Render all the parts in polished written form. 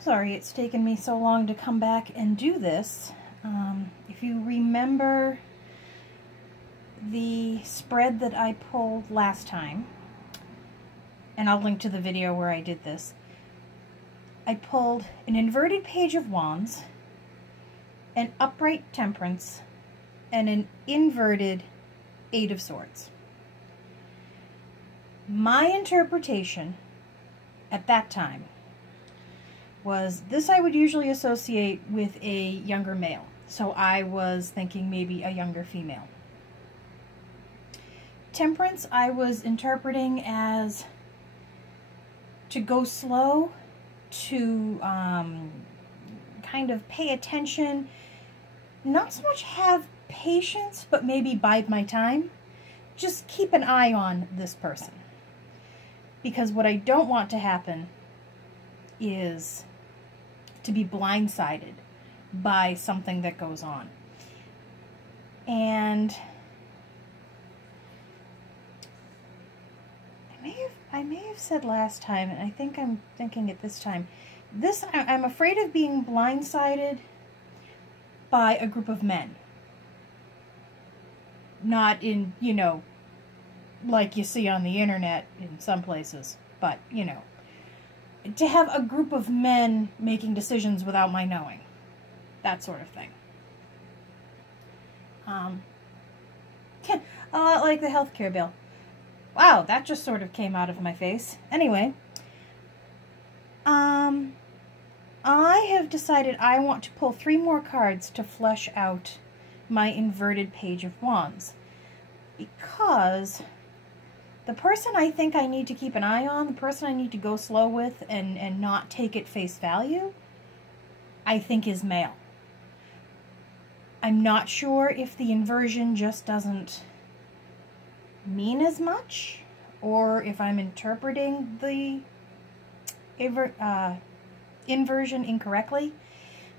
sorry it's taken me so long to come back and do this. If you remember the spread that I pulled last time, and I'll link to the video where I did this, I pulled an inverted Page of Wands, an upright Temperance, and an inverted Eight of Swords. My interpretation at that time was this I would usually associate with a younger male. So I was thinking maybe a younger female. Temperance I was interpreting as to go slow, to kind of pay attention, not so much have patience, but maybe bide my time. Just keep an eye on this person. Because what I don't want to happen is to be blindsided by something that goes on. And I may have said last time, and I think I'm thinking it this time, I'm afraid of being blindsided by a group of men. Not in, you know, like you see on the internet in some places, but, you know, to have a group of men making decisions without my knowing. That sort of thing. A lot like the healthcare bill. Wow, that just sort of came out of my face. Anyway, I have decided I want to pull 3 more cards to flesh out my inverted Page of Wands. Because the person I think I need to keep an eye on, the person I need to go slow with and not take at face value, I think is male. I'm not sure if the inversion just doesn't mean as much, or if I'm interpreting the inversion incorrectly.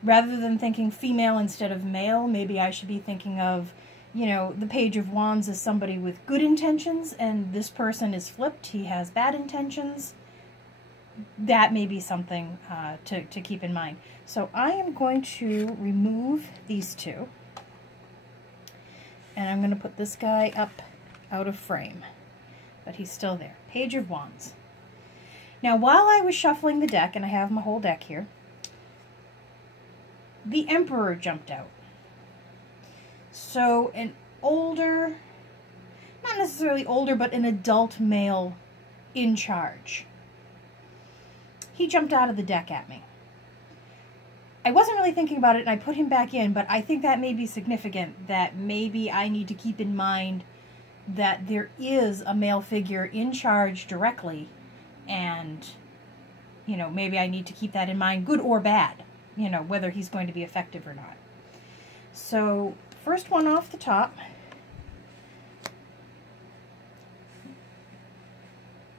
Rather than thinking female instead of male, maybe I should be thinking of, you know, the Page of Wands is somebody with good intentions, and this person is flipped. He has bad intentions. That may be something to keep in mind. So I am going to remove these 2. And I'm going to put this guy up out of frame. But he's still there. Page of Wands. Now, while I was shuffling the deck, and I have my whole deck here, the Emperor jumped out. So an older, not necessarily older, but an adult male in charge. He jumped out of the deck at me. I wasn't really thinking about it, and I put him back in, but I think that may be significant, that maybe I need to keep in mind that there is a male figure in charge directly, and, you know, maybe I need to keep that in mind, good or bad, you know, whether he's going to be effective or not. So, first one off the top,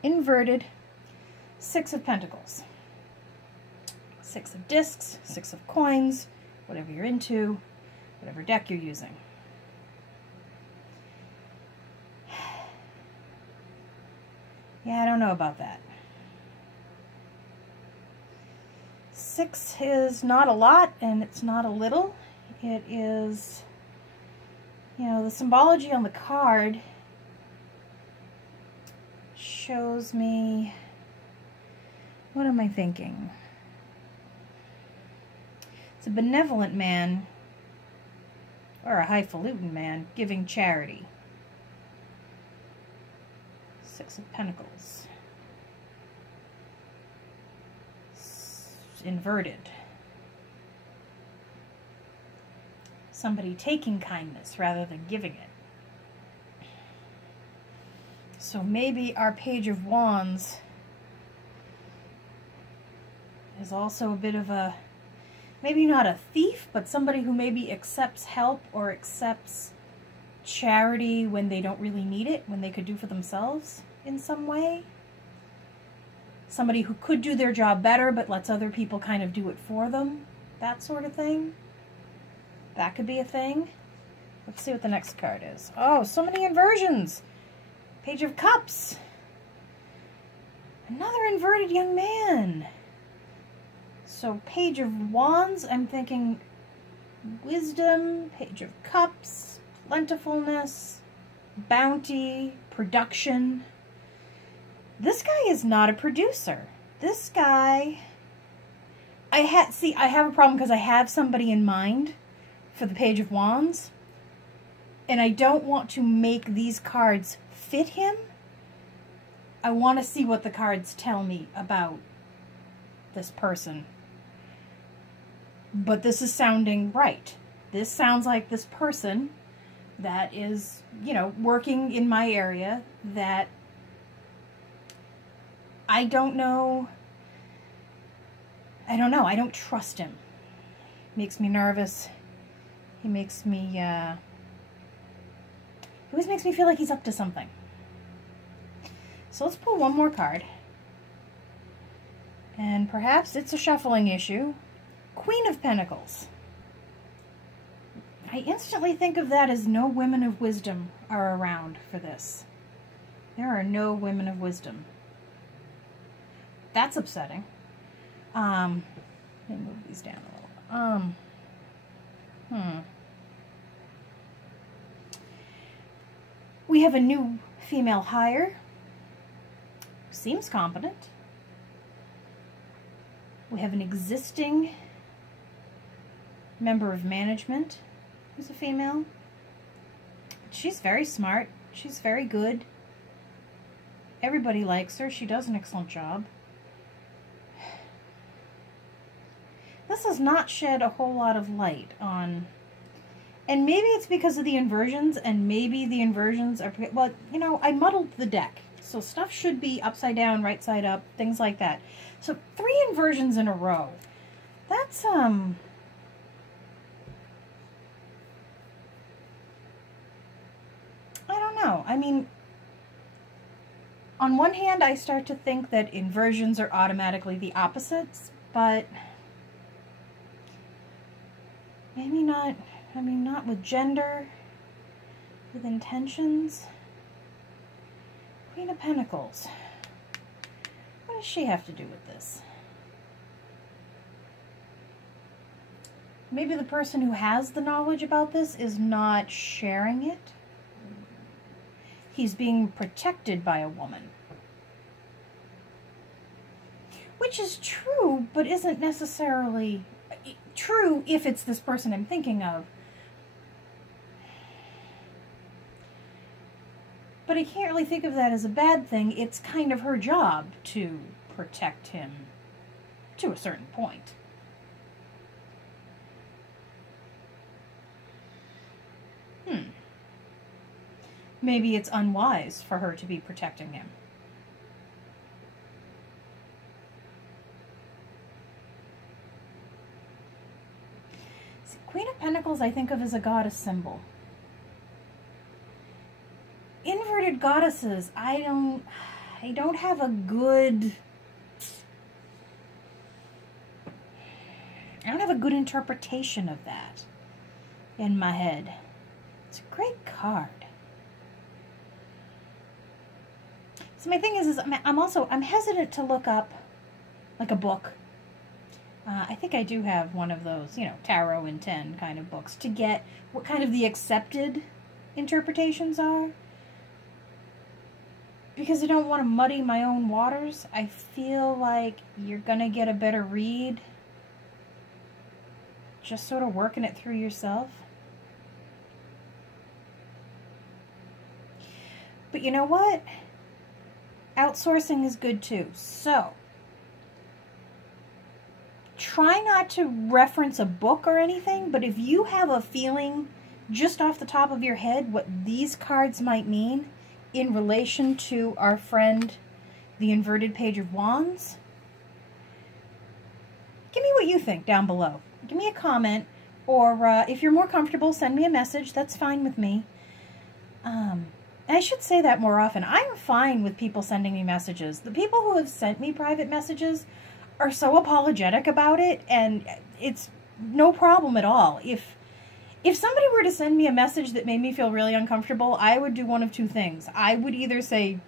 inverted 6 of Pentacles. 6 of discs, 6 of coins, whatever you're into, whatever deck you're using. Yeah, I don't know about that. 6 is not a lot, and it's not a little. It is, you know, the symbology on the card shows me, what am I thinking? It's a benevolent man, or a highfalutin man, giving charity. 6 of Pentacles. Inverted. Somebody taking kindness rather than giving it. So maybe our Page of Wands is also a bit of a, maybe not a thief, but somebody who maybe accepts help or accepts charity when they don't really need it, when they could do for themselves in some way. Somebody who could do their job better but lets other people kind of do it for them. That sort of thing. That could be a thing. Let's see what the next card is. Oh, so many inversions. Page of Cups. Another inverted young man. So Page of Wands, I'm thinking wisdom, Page of Cups, plentifulness, bounty, production. This guy is not a producer. This guy, I have a problem because I have somebody in mind for the Page of Wands, and I don't want to make these cards fit him. I want to see what the cards tell me about this person. But this is sounding right. This sounds like this person that is, you know, working in my area that I don't know. I don't know. I don't trust him. Makes me nervous. He makes me, he always makes me feel like he's up to something. So let's pull one more card. And perhaps it's a shuffling issue. Queen of Pentacles. I instantly think of that as no women of wisdom are around for this. There are no women of wisdom. That's upsetting. Let me move these down a little. We have a new female hire. Seems competent. We have an existing member of management who's a female. She's very smart. She's very good. Everybody likes her. She does an excellent job. This does not shed a whole lot of light on... And maybe it's because of the inversions, and maybe the inversions are... Well, you know, I muddled the deck. So stuff should be upside down, right side up, things like that. So 3 inversions in a row. That's, I don't know. I mean, on one hand, I start to think that inversions are automatically the opposites, but maybe not. I mean, not with gender, with intentions. Queen of Pentacles. What does she have to do with this? Maybe the person who has the knowledge about this is not sharing it. He's being protected by a woman. Which is true, but isn't necessarily true if it's this person I'm thinking of. But I can't really think of that as a bad thing. It's kind of her job to protect him to a certain point. Maybe it's unwise for her to be protecting him. See, Queen of Pentacles I think of as a goddess symbol. Inverted goddesses, I don't have a good interpretation of that in my head. It's a great card. So my thing is I'm hesitant to look up like a book. I think I do have one of those, you know, Tarot in 10 kind of books to get what kind of the accepted interpretations are. Because I don't want to muddy my own waters. I feel like you're going to get a better read just sort of working it through yourself. But you know what? Outsourcing is good too. So, try not to reference a book or anything, but if you have a feeling just off the top of your head what these cards might mean in relation to our friend, the inverted Page of Wands, give me what you think down below. Give me a comment, or if you're more comfortable, send me a message. That's fine with me. I should say that more often. I'm fine with people sending me messages. The people who have sent me private messages are so apologetic about it, and it's no problem at all. If somebody were to send me a message that made me feel really uncomfortable, I would do one of two things. I would either say,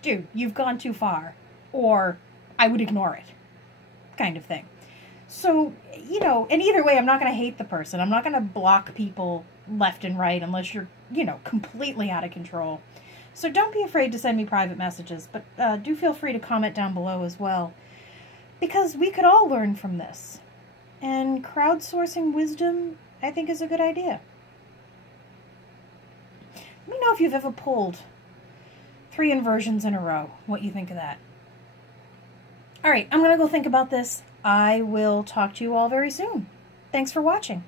dude, you've gone too far, or I would ignore it, kind of thing. So, you know, and either way, I'm not going to hate the person. I'm not going to block people left and right unless you're, you know, completely out of control. So don't be afraid to send me private messages, but do feel free to comment down below as well. Because we could all learn from this. And crowdsourcing wisdom, I think, is a good idea. Let me know if you've ever pulled 3 inversions in a row, what you think of that. All right, I'm going to go think about this. I will talk to you all very soon. Thanks for watching.